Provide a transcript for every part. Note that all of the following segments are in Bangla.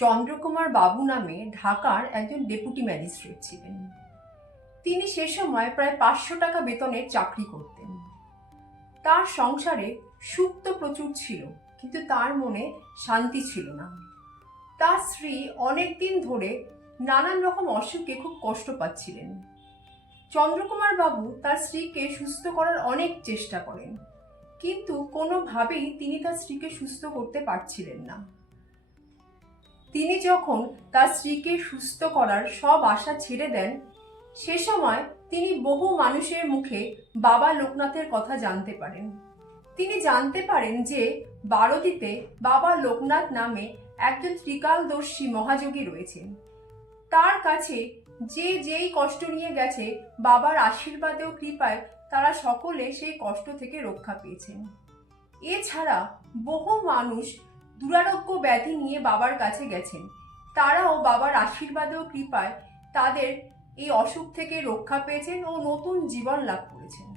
চন্দ্রকুমার বাবু নামে ঢাকার একজন ডেপুটি ম্যাজিস্ট্রেট ছিলেন। তিনি সে সময় প্রায় 500 টাকা বেতনের চাকরি করতেন। তার সংসারে সুখ তো প্রচুর ছিল, কিন্তু তার মনে শান্তি ছিল না। তার স্ত্রী অনেকদিন ধরে নানান রকম অসুখে খুব কষ্ট পাচ্ছিলেন। চন্দ্রকুমার বাবু তার স্ত্রীকে সুস্থ করার অনেক চেষ্টা করেন, কিন্তু কোনোভাবেই তিনি তার স্ত্রীকে সুস্থ করতে পারছিলেন না। তিনি যখন তার স্ত্রীকে সুস্থ করার সব আশা ছেড়ে দেন, সে সময় তিনি বহু মানুষের মুখে বাবা লোকনাথের কথা জানতে পারেন। তিনি জানতে পারেন যে বারোদিতে বাবা লোকনাথ নামে একজন ত্রিকালদর্শী মহাযোগী রয়েছেন। তার কাছে যেই কষ্ট নিয়ে গেছে, বাবার আশীর্বাদে ও কৃপায় তারা সকলে সেই কষ্ট থেকে রক্ষা পেয়েছেন। এছাড়া বহু মানুষ দুরারোগ্য ব্যাধি নিয়ে বাবার কাছে গেছেন, তারাও বাবার আশীর্বাদে ও কৃপায় তাদের এই অসুখ থেকে রক্ষা পেয়েছেন ও নতুন জীবন লাভ করেছেন।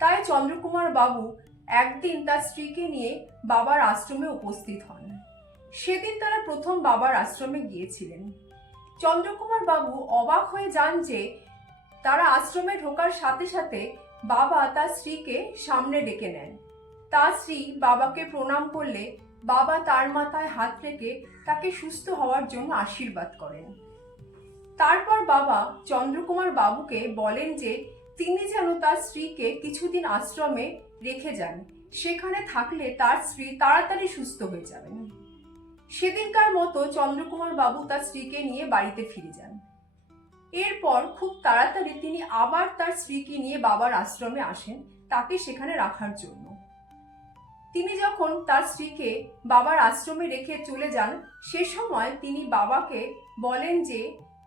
তাই চন্দ্রকুমার বাবু একদিন তার স্ত্রীকে নিয়ে বাবার আশ্রমে উপস্থিত হন। সেদিন তারা প্রথম বাবার আশ্রমে গিয়েছিলেন। চন্দ্রকুমার বাবু অবাক হয়ে যান যে তারা আশ্রমে ঢোকার সাথে সাথে বাবা তার স্ত্রীকে সামনে ডেকে নেন। তার স্ত্রী বাবাকে প্রণাম করলে বাবা তার মাথায় হাত রেখে তাকে সুস্থ হওয়ার জন্য আশীর্বাদ করেন। তারপর বাবা চন্দ্রকুমার বাবুকে বলেন যে তিনি যেন তার স্ত্রীকে কিছুদিন আশ্রমে রেখে যান, সেখানে থাকলে তার স্ত্রী তাড়াতাড়ি সুস্থ হয়ে যাবেন। সেদিনকার মতো চন্দ্রকুমার বাবু তার স্ত্রীকে নিয়ে বাড়িতে ফিরে যান। এরপর খুব তাড়াতাড়ি তিনি আবার তার স্ত্রীকে নিয়ে বাবার আশ্রমে আসেন, তাকে সেখানে রাখার জন্য। তিনি যখন তার স্ত্রীকে বাবার আশ্রমে রেখে চলে যান, সে সময় তিনি বাবাকে বলেন যে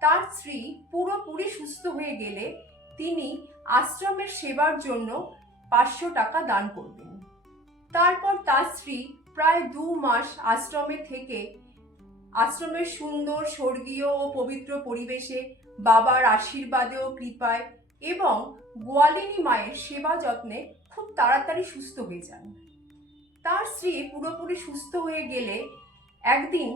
তার স্ত্রী পুরোপুরি সুস্থ হয়ে গেলে তিনি আশ্রমের সেবার জন্য 500 টাকা দান করবেন। তারপর তার স্ত্রী প্রায় 2 মাস আশ্রমে থেকে আশ্রমের সুন্দর স্বর্গীয় ও পবিত্র পরিবেশে বাবার আশীর্বাদে ও কৃপায় এবং গোয়ালিনী মায়ের সেবা যত্নে খুব তাড়াতাড়ি সুস্থ হয়ে যান। তার স্ত্রী পুরোপুরি সুস্থ হয়ে গেলে একদিন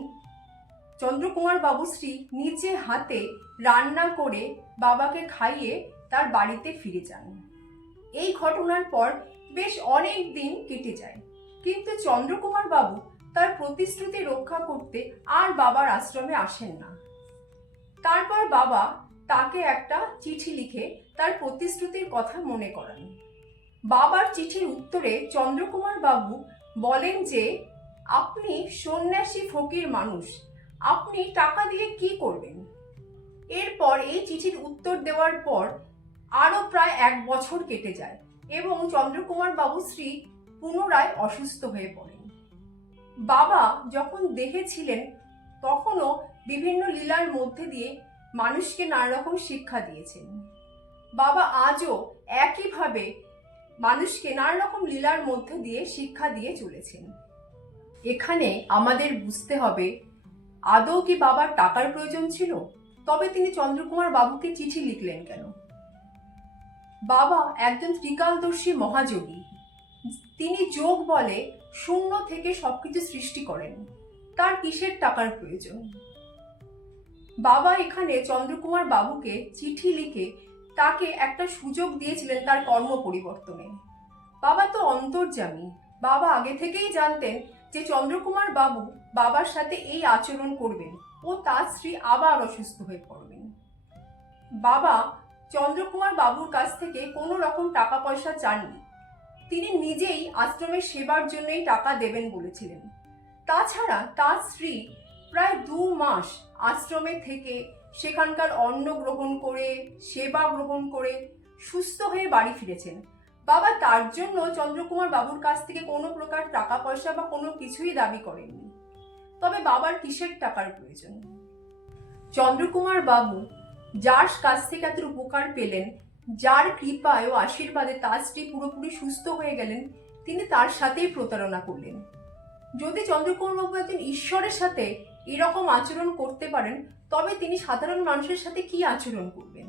চন্দ্রকুমার বাবু স্ত্রী নিজে হাতে রান্না করে বাবাকে খাইয়ে তার বাড়িতে ফিরে যান। এই ঘটনার পর বেশ অনেক দিন কেটে যায়, কিন্তু চন্দ্রকুমার বাবু তার প্রতিশ্রুতি রক্ষা করতে আর বাবার আশ্রমে আসেন না। তারপর বাবা তাকে একটা চিঠি লিখে তার প্রতিশ্রুতির কথা মনে করান। বাবার চিঠির উত্তরে চন্দ্রকুমার বাবু বলেন যে আপনি সন্ন্যাসী ফকির মানুষ, আপনি টাকা দিয়ে কি করবেন? এরপর এই চিঠির উত্তর দেওয়ার পর আরো প্রায় 1 বছর কেটে যায় এবং চন্দ্রকুমার বাবু স্ত্রী পুনরায় অসুস্থ হয়ে পড়েন। বাবা যখন দেখেছিলেন তখনও বিভিন্ন লীলার মধ্যে দিয়ে মানুষকে নানা রকম শিক্ষা দিয়েছেন। বাবা আজও একইভাবে মানুষকে নানা রকম লীলার মধ্যে দিয়ে শিক্ষা দিয়ে চলেছেন। এখানে আমাদের বুঝতে হবে, আদৌ কি বাবার টাকার প্রয়োজন ছিল? তবে তিনি চন্দ্রকুমার বাবুকে চিঠি লিখলেন কেন? বাবা একজন ত্রিকালদর্শী মহাযোগী। তিনি যোগ বলে শূন্য থেকে সবকিছু সৃষ্টি করেন। তার কিসের টাকার প্রয়োজন? বাবা এখানে চন্দ্রকুমার বাবুকে চিঠি লিখে তাকে একটা সুযোগ দিয়েছিলেন তার কর্ম পরিবর্তনে। বাবা তো অন্তর্যামী, বাবা আগে থেকেই জানতেন যে চন্দ্রকুমার বাবু বাবার সাথে এই আচরণ করবেন ও তার স্ত্রী আবার অসুস্থ হয়ে পড়বেন। বাবা চন্দ্রকুমার বাবুর কাছ থেকে কোনো রকম টাকা পয়সা চাননি। তিনি নিজেই আশ্রমের সেবার জন্যই টাকা দেবেন বলেছিলেন। তাছাড়া তার স্ত্রী প্রায় 2 মাস আশ্রমে থেকে সেখানকার অন্ন গ্রহণ করে সেবা গ্রহণ করে সুস্থ হয়ে বাড়ি ফিরেছেন। বাবা তার জন্য চন্দ্রকুমার বাবুর কাছ থেকে কোনো প্রকার টাকা পয়সা বা কোনো কিছুই দাবি করেননি। তবে বাবার কিসের টাকার প্রয়োজন? চন্দ্রকুমার বাবু যার কাছ থেকে এত উপকার পেলেন, যার কৃপায় ও আশীর্বাদে তার স্ত্রী পুরোপুরি সুস্থ হয়ে গেলেন, তিনি তার সাথেই প্রতারণা করলেন। যদি চন্দ্রকুমার বাবু একজন ঈশ্বরের সাথে এরকম আচরণ করতে পারেন, তবে তিনি সাধারণ মানুষের সাথে কি আচরণ করবেন?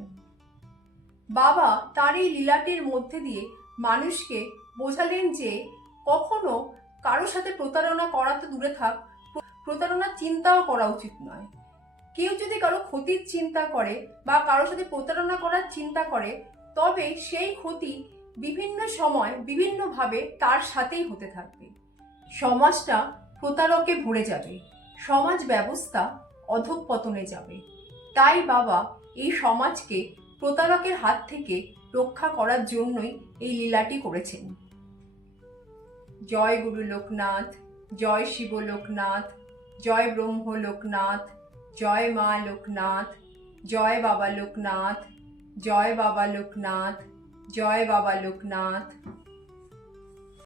বাবা তার এই লীলাটির মধ্যে দিয়ে মানুষকে বোঝালেন যে কখনো কারোর সাথে প্রতারণা করা তো দূরে থাক, প্রতারণার চিন্তাও করা উচিত নয়। কেউ যদি কারো ক্ষতির চিন্তা করে বা কারোর সাথে প্রতারণা করার চিন্তা করে, তবে সেই ক্ষতি বিভিন্ন সময় বিভিন্নভাবে তার সাথেই হতে থাকবে। সমাজটা প্রতারকে ভরে যাবে, সমাজ ব্যবস্থা অধঃপতনে যাবে। তাই বাবা এই সমাজকে প্রতারকের হাত থেকে রক্ষা করার জন্যই এই লীলাটি করেছেন। জয় গুরু লোকনাথ, জয় শিব লোকনাথ, জয় ব্রহ্ম লোকনাথ, জয় মা লোকনাথ, জয় বাবা লোকনাথ, জয় বাবা লোকনাথ, জয় বাবা লোকনাথ।